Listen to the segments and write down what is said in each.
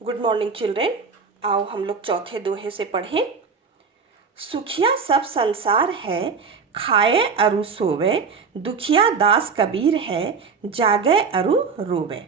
Good morning children. आओ हम लोग चौथे दोहे से पढ़ें। सुखिया सब संसार है, खाए अरु सोवे, दुखिया दास कबीर है, जागे अरु रोवे।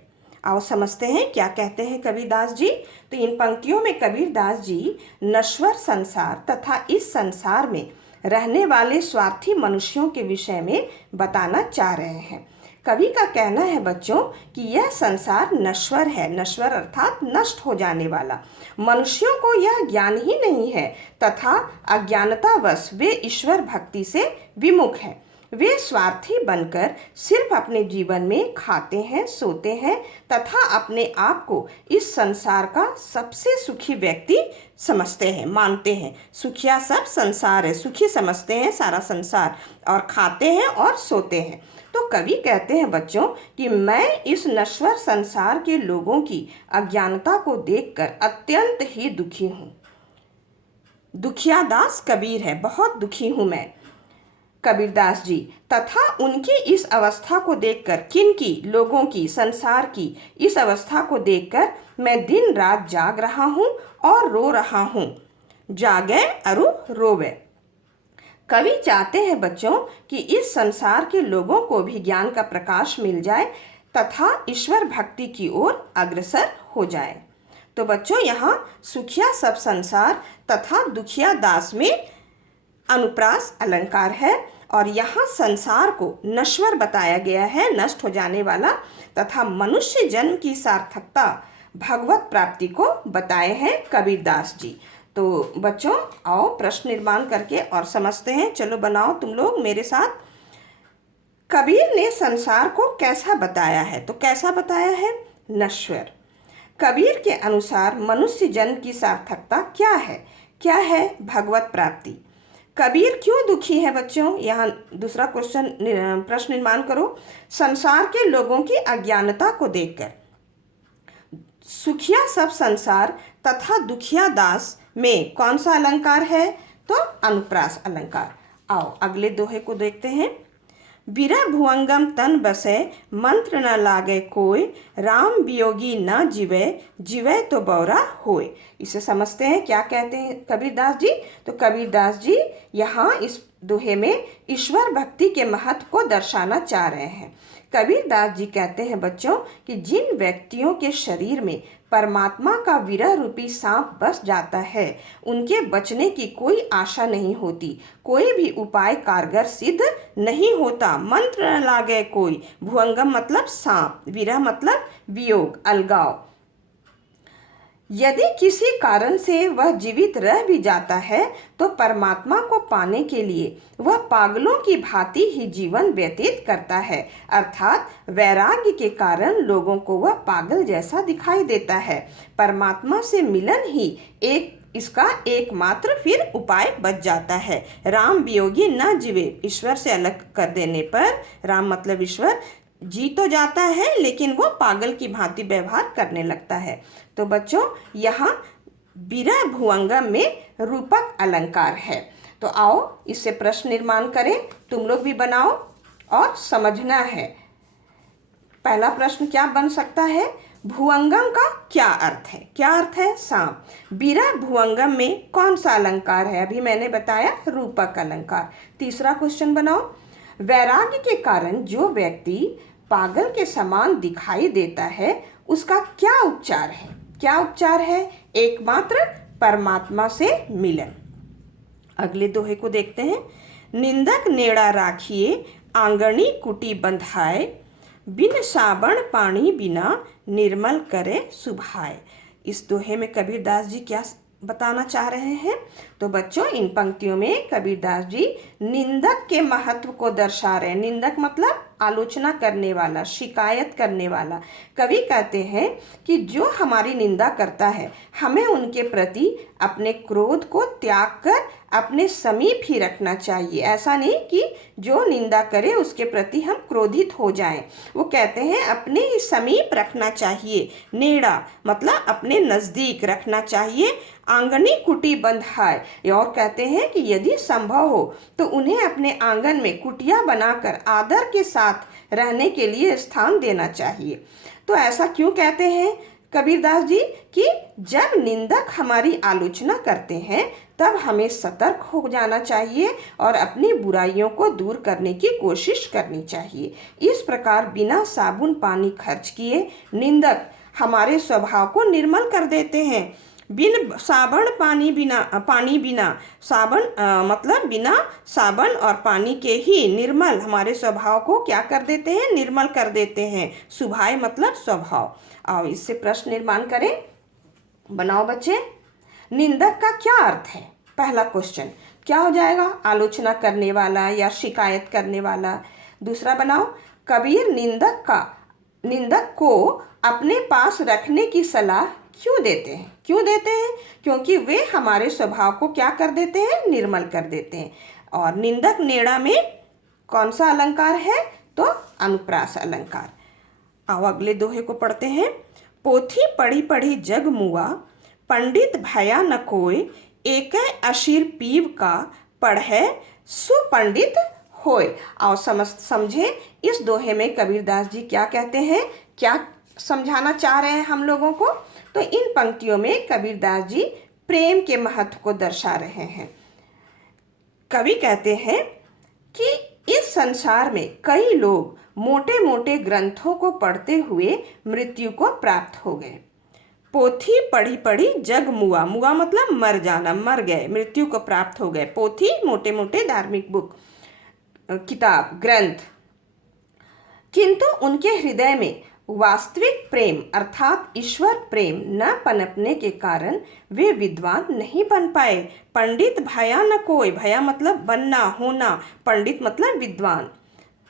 आओ समझते हैं क्या कहते हैं कबीरदास जी। तो इन पंक्तियों में कबीरदास जी नश्वर संसार तथा इस संसार में रहने वाले स्वार्थी मनुष्यों के विषय में बताना चाह रहे हैं। कवि का कहना है बच्चों कि यह संसार नश्वर है। नश्वर अर्थात नष्ट हो जाने वाला। मनुष्यों को यह ज्ञान ही नहीं है तथा अज्ञानतावश वे ईश्वर भक्ति से विमुख हैं। वे स्वार्थी बनकर सिर्फ अपने जीवन में खाते हैं, सोते हैं तथा अपने आप को इस संसार का सबसे सुखी व्यक्ति समझते हैं, मानते हैं। सुखिया सब संसार है, सुखी समझते हैं सारा संसार, और खाते हैं और सोते हैं। तो कवि कहते हैं बच्चों कि मैं इस नश्वर संसार के लोगों की अज्ञानता को देखकर अत्यंत ही दुखी हूँ। दुखिया दास कबीर है, बहुत दुखी हूँ मैं, कबीरदास जी। तथा उनकी इस अवस्था को देखकर, किनकी? लोगों की, संसार की इस अवस्था को देखकर मैं दिन रात जाग रहा हूँ और रो रहा हूँ। जागे अरु रोवे। कवि चाहते हैं बच्चों कि इस संसार के लोगों को भी ज्ञान का प्रकाश मिल जाए तथा ईश्वर भक्ति की ओर अग्रसर हो जाए। तो बच्चों यहाँ सुखिया सब संसार तथा दुखिया दास में अनुप्रास अलंकार है, और यहाँ संसार को नश्वर बताया गया है, नष्ट हो जाने वाला, तथा मनुष्य जन्म की सार्थकता भगवत प्राप्ति को बताए हैं कबीरदास जी। तो बच्चों आओ प्रश्न निर्माण करके और समझते हैं। चलो बनाओ तुम लोग मेरे साथ। कबीर ने संसार को कैसा बताया है? तो कैसा बताया है? नश्वर। कबीर के अनुसार मनुष्य जन्म की सार्थकता क्या है? क्या है? भगवत प्राप्ति। कबीर क्यों दुखी है बच्चों? यहाँ दूसरा प्रश्न निर्माण करो। संसार के लोगों की अज्ञानता को देखकर। सुखिया सब संसार तथा दुखिया दास में कौन सा अलंकार है? तो अनुप्रास अलंकार। आओ अगले दोहे को देखते हैं। विरह भुवंगम तन बसे, मंत्र न लागे कोई, राम वियोगी न जीवे, जीवे तो बौरा होए। इसे समझते हैं क्या कहते हैं कबीरदास जी। तो कबीरदास जी यहाँ इस दोहे में ईश्वर भक्ति के महत्व को दर्शाना चाह रहे हैं। कबीरदास जी कहते हैं बच्चों कि जिन व्यक्तियों के शरीर में परमात्मा का विरह रूपी सांप बस जाता है, उनके बचने की कोई आशा नहीं होती, कोई भी उपाय कारगर सिद्ध नहीं होता। मंत्र न लागे कोई। भुवंगम मतलब सांप, विरह मतलब वियोग, अलगाव। यदि किसी कारण से वह जीवित रह भी जाता है तो परमात्मा को पाने के लिए वह पागलों की भांति ही जीवन व्यतीत करता है, अर्थात वैराग्य के कारण लोगों को वह पागल जैसा दिखाई देता है। परमात्मा से मिलन ही इसका एकमात्र फिर उपाय बच जाता है। राम वियोगी न जीवे। ईश्वर से अलग कर देने पर, राम मतलब ईश्वर, जी तो जाता है लेकिन वो पागल की भांति व्यवहार करने लगता है। तो बच्चों यहाँ विरह भुवंगम में रूपक अलंकार है। तो आओ इससे प्रश्न निर्माण करें, तुम लोग भी बनाओ और समझना है। पहला प्रश्न क्या बन सकता है? भुवंगम का क्या अर्थ है? क्या अर्थ है? सांप। विरह भुवंगम में कौन सा अलंकार है? अभी मैंने बताया रूपक अलंकार। तीसरा क्वेश्चन बनाओ। वैराग्य के कारण जो व्यक्ति पागल के समान दिखाई देता है उसका क्या उपचार है? क्या उपचार है? एकमात्र परमात्मा से मिलन। अगले दोहे को देखते हैं। निंदक नेड़ा राखिए, आंगनी कुटी बंधाए, बिन साबण पानी बिना निर्मल करे सुभाए। इस दोहे में कबीरदास जी क्या बताना चाह रहे हैं? तो बच्चों इन पंक्तियों में कबीरदास जी निंदक के महत्व को दर्शा रहे हैं। निंदक मतलब आलोचना करने वाला, शिकायत करने वाला। कवि कहते हैं कि जो हमारी निंदा करता है, हमें उनके प्रति अपने क्रोध को त्याग कर अपने समीप ही रखना चाहिए। ऐसा नहीं कि जो निंदा करे उसके प्रति हम क्रोधित हो जाएं। वो कहते हैं अपने ही समीप रखना चाहिए। नेड़ा मतलब अपने नज़दीक रखना चाहिए। आंगनी कुटी बंधाए, और कहते हैं कि यदि संभव हो तो उन्हें अपने आंगन में कुटिया बनाकर आदर के साथ रहने के लिए स्थान देना चाहिए। तो ऐसा क्यों कहते हैं? कबीरदास जी कि जब निंदक हमारी आलोचना करते हैं तब हमें सतर्क हो जाना चाहिए और अपनी बुराइयों को दूर करने की कोशिश करनी चाहिए। इस प्रकार बिना साबुन पानी खर्च किए निंदक हमारे स्वभाव को निर्मल कर देते हैं। बिन साबुन पानी बिना साबुन मतलब बिना साबुन और पानी के ही निर्मल हमारे स्वभाव को क्या कर देते हैं, निर्मल कर देते हैं। सुभाय मतलब स्वभाव। आओ इससे प्रश्न निर्माण करें। बनाओ बच्चे, निंदक का क्या अर्थ है? पहला क्वेश्चन क्या हो जाएगा? आलोचना करने वाला या शिकायत करने वाला। दूसरा बनाओ, कबीर निंदक को अपने पास रखने की सलाह क्यों देते हैं? क्यों देते हैं? क्योंकि वे हमारे स्वभाव को क्या कर देते हैं, निर्मल कर देते हैं। और निंदक नेड़ा में कौन सा अलंकार है? तो अनुप्रास अलंकार। आओ अगले दोहे को पढ़ते हैं। पोथी पढ़ी पढ़ी जग मुआ, पंडित भया न कोय, एक अशीर पीव का, पढ़े सुपंडित होय। आओ समझे इस दोहे में कबीरदास जी क्या कहते हैं, क्या समझाना चाह रहे हैं हम लोगों को। तो इन पंक्तियों में कबीरदास जी प्रेम के महत्व को दर्शा रहे हैं। कवि कहते हैं कि इस संसार में कई लोग मोटे मोटे ग्रंथों को पढ़ते हुए मृत्यु को प्राप्त हो गए। पोथी पढ़ी पढ़ी जग मुआ, मुआ मतलब मर जाना, मर गए, मृत्यु को प्राप्त हो गए। पोथी मोटे मोटे धार्मिक बुक, किताब, ग्रंथ, किंतु उनके हृदय में वास्तविक प्रेम अर्थात ईश्वर प्रेम न पनपने के कारण वे विद्वान नहीं बन पाए। पंडित भया न कोय, भया मतलब बनना, होना, पंडित मतलब विद्वान।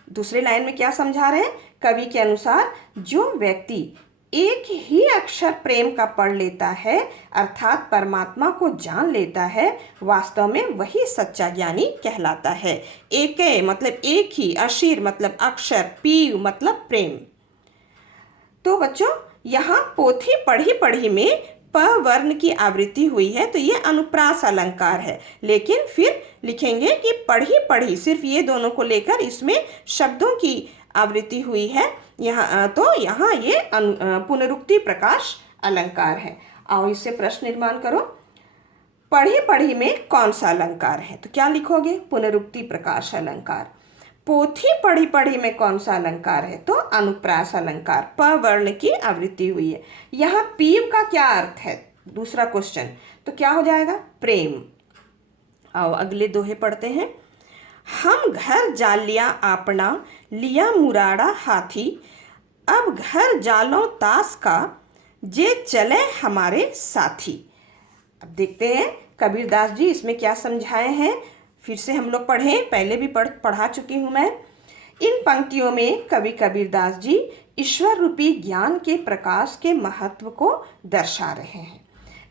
दूसरे लाइन में क्या समझा रहे हैं कवि के अनुसार? जो व्यक्ति एक ही अक्षर प्रेम का पढ़ लेता है अर्थात परमात्मा को जान लेता है, वास्तव में वही सच्चा ज्ञानी कहलाता है। एक मतलब एक ही, अशीर मतलब अक्षर, पीव मतलब प्रेम। तो बच्चों यहाँ पोथी पढ़ी पढ़ी में प वर्ण की आवृत्ति हुई है, तो ये अनुप्रास अलंकार है। लेकिन फिर लिखेंगे कि पढ़ी पढ़ी, सिर्फ ये दोनों को लेकर इसमें शब्दों की आवृत्ति हुई है। यहाँ ये पुनरुक्ति प्रकाश अलंकार है। आओ इससे प्रश्न निर्माण करो। पढ़ी पढ़ी में कौन सा अलंकार है? तो क्या लिखोगे? पुनरुक्ति प्रकाश अलंकार। पोथी पढ़ी पढ़ी में कौन सा अलंकार है? तो अनुप्रास अलंकार, प वर्ण की आवृत्ति हुई है। यहाँ पीव का क्या अर्थ है? दूसरा क्वेश्चन, तो क्या हो जाएगा? प्रेम। आओ अगले दोहे पढ़ते हैं। हम घर जालिया आपना, लिया मुराड़ा हाथी, अब घर जालो तास का, जे चले हमारे साथी। अब देखते हैं कबीरदास जी इसमें क्या समझाए हैं। फिर से हम लोग पढ़ें, पहले भी पढ़ा चुकी हूँ मैं। इन पंक्तियों में कवि कबीरदास जी ईश्वर रूपी ज्ञान के प्रकाश के महत्व को दर्शा रहे हैं।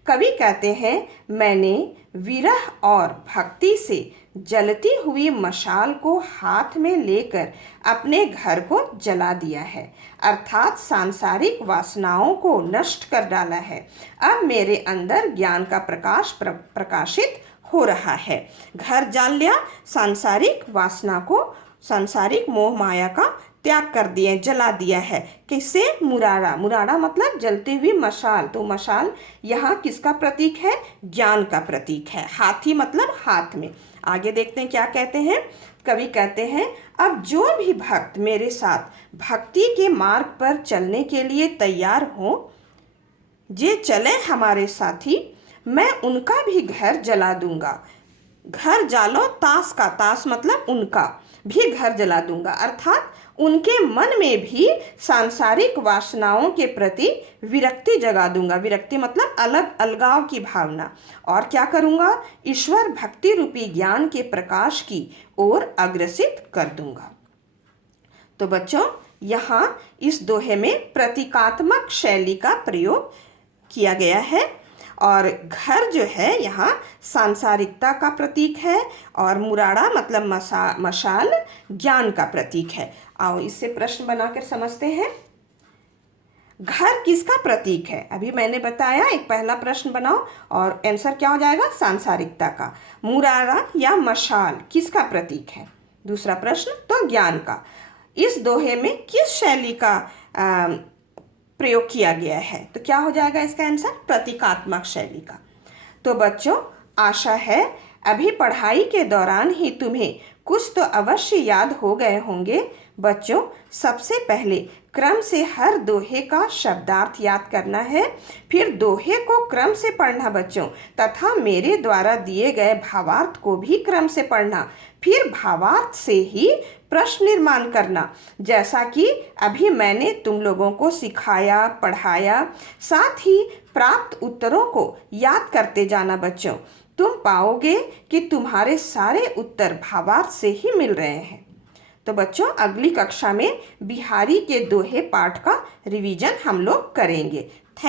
कवि कहते हैं, मैंने विरह और भक्ति से जलती हुई मशाल को हाथ में लेकर अपने घर को जला दिया है, अर्थात सांसारिक वासनाओं को नष्ट कर डाला है। अब मेरे अंदर ज्ञान का प्रकाश प्रकाशित हो रहा है। घर जाल लिया, सांसारिक वासना को, सांसारिक मोह माया का त्याग कर दिया, जला दिया है। किससे? मुराड़ा। मुराड़ा मतलब जलती हुई मशाल। तो मशाल यहाँ किसका प्रतीक है? ज्ञान का प्रतीक है। हाथी मतलब हाथ में। आगे देखते हैं क्या कहते हैं। कवि कहते हैं, अब जो भी भक्त मेरे साथ भक्ति के मार्ग पर चलने के लिए तैयार हो, जे चले हमारे साथी, मैं उनका भी घर जला दूंगा। घर जालो तास का, तास मतलब उनका भी घर जला दूंगा, अर्थात उनके मन में भी सांसारिक वासनाओं के प्रति विरक्ति जगा दूंगा। विरक्ति मतलब अलगाव की भावना। और क्या करूंगा? ईश्वर भक्ति रूपी ज्ञान के प्रकाश की ओर अग्रसित कर दूंगा। तो बच्चों यहाँ इस दोहे में प्रतीकात्मक शैली का प्रयोग किया गया है। और घर जो है यहाँ सांसारिकता का प्रतीक है और मुराड़ा मतलब मशाल ज्ञान का प्रतीक है। आओ इससे प्रश्न बनाकर समझते हैं। घर किसका प्रतीक है? अभी मैंने बताया, एक पहला प्रश्न बनाओ और आंसर क्या हो जाएगा? सांसारिकता का। मुराड़ा या मशाल किसका प्रतीक है? दूसरा प्रश्न तो ज्ञान का। इस दोहे में किस शैली का प्रयोग किया गया है। तो क्या हो जाएगा इसका आंसर? प्रतीकात्मक शैली का। तो बच्चों, आशा है अभी पढ़ाई के दौरान ही तुम्हें कुछ तो अवश्य याद हो गए होंगे। बच्चों, सबसे पहले क्रम से हर दोहे का शब्दार्थ याद करना है, फिर दोहे को क्रम से पढ़ना बच्चों, तथा मेरे द्वारा दिए गए भावार्थ को भी क्रम से पढ़ना, फिर भावार्थ से ही प्रश्न निर्माण करना, जैसा कि अभी मैंने तुम लोगों को सिखाया पढ़ाया। साथ ही प्राप्त उत्तरों को याद करते जाना बच्चों। तुम पाओगे कि तुम्हारे सारे उत्तर भावार्थ से ही मिल रहे हैं। तो बच्चों, अगली कक्षा में बिहारी के दोहे पाठ का रिवीजन हम लोग करेंगे।